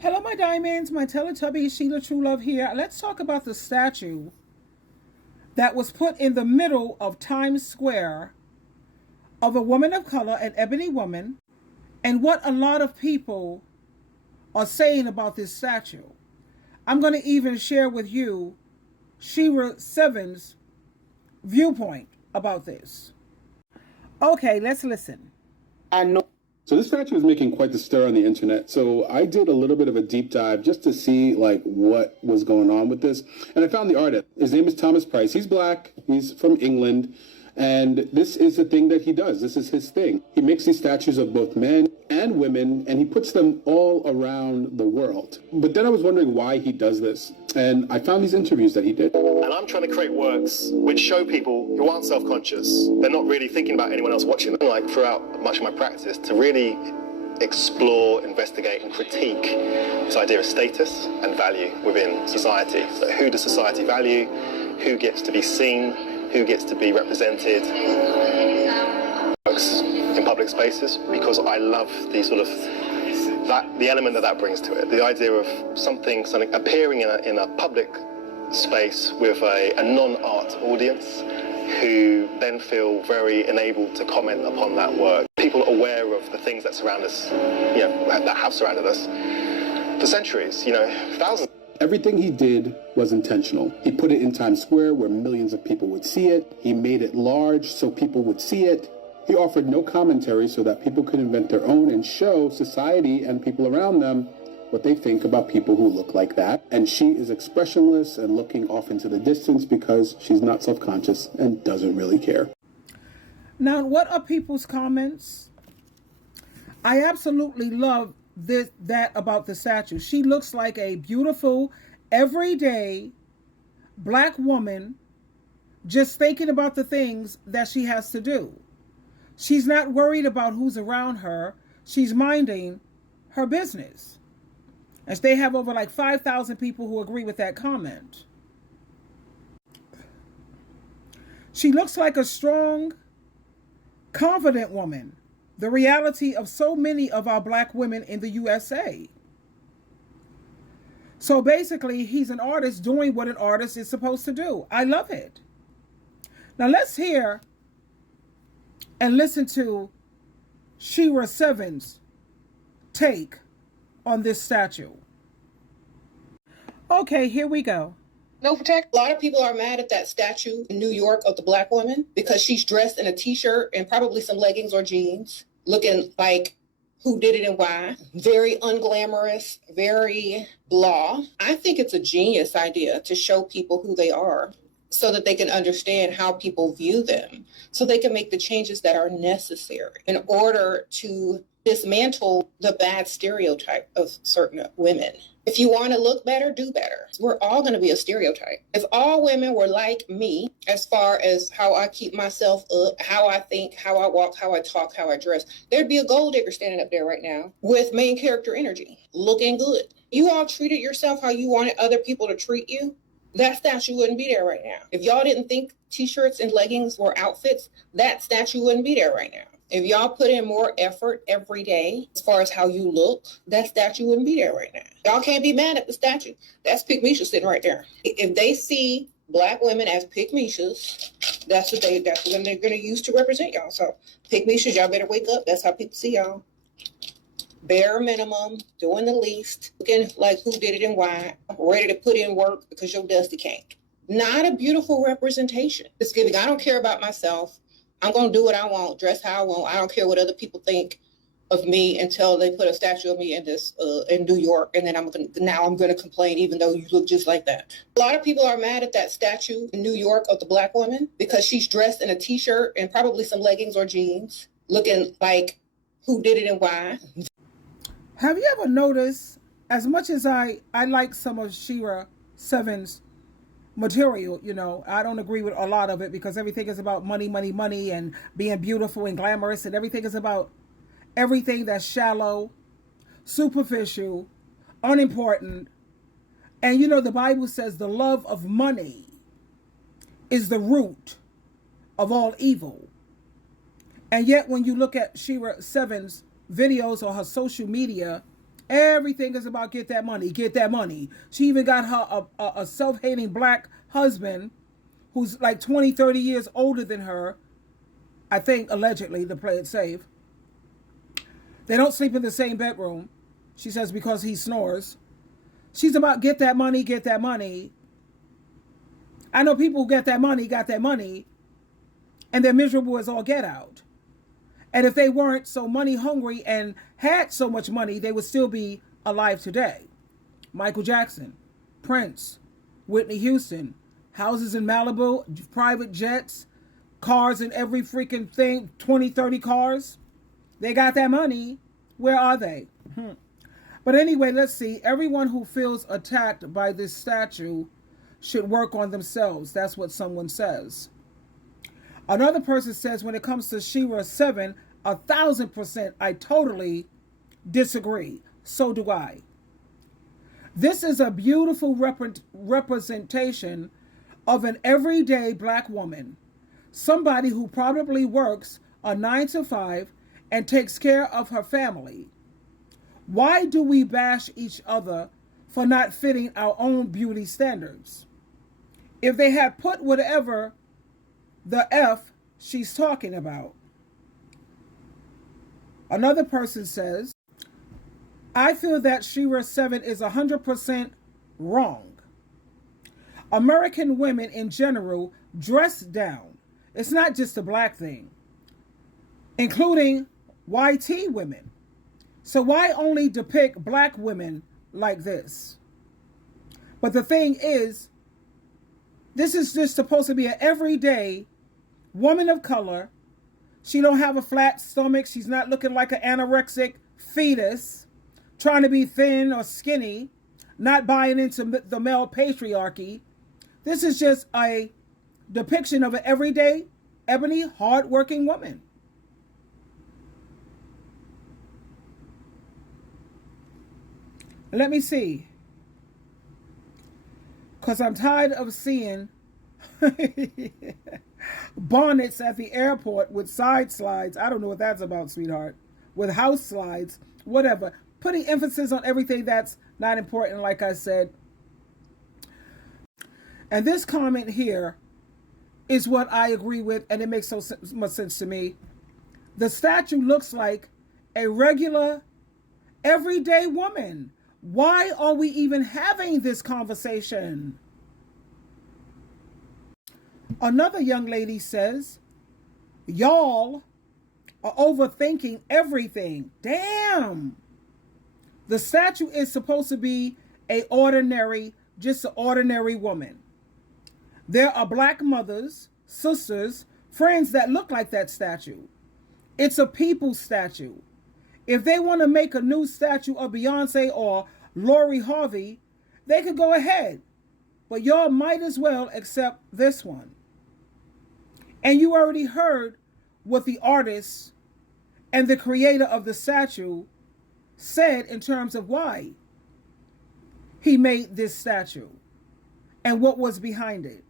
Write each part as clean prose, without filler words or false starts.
Hello, my diamonds, my Teletubbies, SheilaTruelove here. Let's talk about the statue that was put in the middle of Times Square of a woman of color, an ebony woman, and what a lot of people are saying about this statue. I'm going to even share with you Shira Seven's viewpoint about this. Okay, let's listen. I know. So this statue is making quite the stir on the internet. So I did a little bit of a deep dive just to see what was going on with this. And I found the artist. His name is Thomas Price. He's black. He's from England. And this is the thing that he does. This is his thing. He makes these statues of both men and women, and he puts them all around the world. But then I was wondering why he does this. And I found these interviews that he did. And I'm trying to create works which show people who aren't self-conscious, they're not really thinking about anyone else watching them, like throughout much of my practice, to really explore, investigate and critique this idea of status and value within society. So who does society value? Who gets to be seen? Who gets to be represented? Works in public spaces, because I love the sort of the element that brings to it. The idea of something appearing in a public space with a non-art audience who then feel very enabled to comment upon that work. People aware of the things that surround us, that have surrounded us for centuries, thousands. Everything he did was intentional. He put it in Times Square where millions of people would see it. He made it large so people would see it. He offered no commentary so that people could invent their own and show society and people around them what they think about people who look like that. And she is expressionless and looking off into the distance because she's not self-conscious and doesn't really care. Now, what are people's comments? I absolutely love that about the statue. She looks like a beautiful, everyday black woman just thinking about the things that she has to do. She's not worried about who's around her. She's minding her business. And they have over 5,000 people who agree with that comment. She looks like a strong, confident woman. The reality of so many of our black women in the USA. So basically, he's an artist doing what an artist is supposed to do. I love it. Now let's hear and listen to Shira Seven's take on this statue. Okay, here we go. No protect. A lot of people are mad at that statue in New York of the black woman because she's dressed in a t-shirt and probably some leggings or jeans, looking like who did it and why. Very unglamorous, very blah. I think it's a genius idea to show people who they are so that they can understand how people view them, so they can make the changes that are necessary in order to dismantle the bad stereotype of certain women. If you want to look better, do better. We're all going to be a stereotype. If all women were like me, as far as how I keep myself up, how I think, how I walk, how I talk, how I dress, there'd be a gold digger standing up there right now with main character energy, looking good. You all treated yourself how you wanted other people to treat you, that statue wouldn't be there right now. If y'all didn't think t-shirts and leggings were outfits, that statue wouldn't be there right now. If y'all put in more effort every day as far as how you look, that statue wouldn't be there right now. Y'all can't be mad at the statue. That's Pygmalion sitting right there. If they see black women as Pygmalions, that's what they're going to use to represent y'all. So Pygmalions, y'all better wake up. That's how people see y'all. Bare minimum, doing the least, looking like who did it and why, ready to put in work because your dusty can't. Not a beautiful representation. It's giving, I don't care about myself. I'm going to do what I want, dress how I want. I don't care what other people think of me until they put a statue of me in in New York, and then I'm going to complain even though you look just like that. A lot of people are mad at that statue in New York of the black woman because she's dressed in a t-shirt and probably some leggings or jeans, looking like who did it and why. Have you ever noticed, as much as I like some of Shira Seven's material, I don't agree with a lot of it because everything is about money, money, money, and being beautiful and glamorous, and everything is about everything that's shallow, superficial, unimportant. And the Bible says the love of money is the root of all evil. And yet when you look at Shira Seven's videos or her social media Everything is about get that money, get that money. She even got her a self-hating black husband who's like 20, 30 years older than her, I think, allegedly, to play it safe. They don't sleep in the same bedroom, she says, because he snores. She's about get that money, get that money. I know people who get that money, got that money, and they're miserable as all get out. And if they weren't so money hungry and had so much money, they would still be alive today. Michael Jackson, Prince, Whitney Houston, houses in Malibu, private jets, cars in every freaking thing, 20, 30 cars. They got that money. Where are they? But anyway, let's see. Everyone who feels attacked by this statue should work on themselves. That's what someone says. Another person says, when it comes to Shira 7, 1,000%, I totally disagree. So do I. This is a beautiful representation of an everyday black woman. Somebody who probably works a 9 to 5 and takes care of her family. Why do we bash each other for not fitting our own beauty standards? If they had put whatever the F she's talking about. Another person says, I feel that Shira 7 is 100% wrong. American women in general dress down. It's not just a black thing, including YT women. So why only depict black women like this? But the thing is, this is just supposed to be an everyday woman of color. She don't have a flat stomach. She's not looking like an anorexic fetus, trying to be thin or skinny, not buying into the male patriarchy. This is just a depiction of an everyday, ebony, hardworking woman. Let me see. Because I'm tired of seeing bonnets at the airport with side slides. I don't know what that's about, sweetheart. With house slides, whatever. Putting emphasis on everything that's not important, like I said. And this comment here is what I agree with, and it makes so much sense to me. The statue looks like a regular, everyday woman. Why are we even having this conversation? Another young lady says, y'all are overthinking everything. Damn. The statue is supposed to be just an ordinary woman. There are black mothers, sisters, friends that look like that statue. It's a people statue. If they want to make a new statue of Beyonce or Lori Harvey, they could go ahead. But y'all might as well accept this one. And you already heard what the artist and the creator of the statue said in terms of why he made this statue and what was behind it.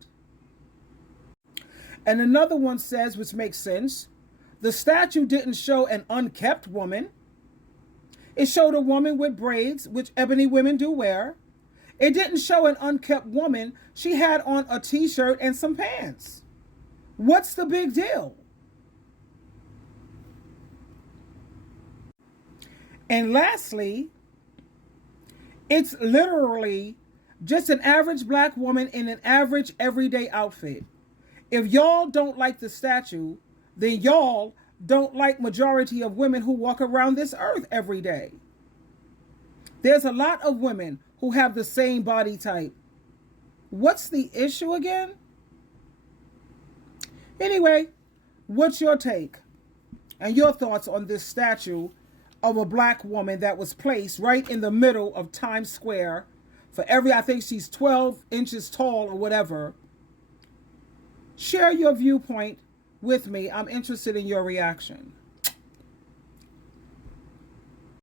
And another one says, which makes sense, the statue didn't show an unkept woman. It showed a woman with braids, which ebony women do wear. It didn't show an unkept woman. She had on a t-shirt and some pants. What's the big deal? And lastly, it's literally just an average black woman in an average everyday outfit. If y'all don't like the statue, then y'all don't like majority of women who walk around this earth every day. There's a lot of women who have the same body type. What's the issue again? Anyway, what's your take and your thoughts on this statue of a black woman that was placed right in the middle of Times Square for I think she's 12 inches tall or whatever. Share your viewpoint with me. I'm interested in your reaction.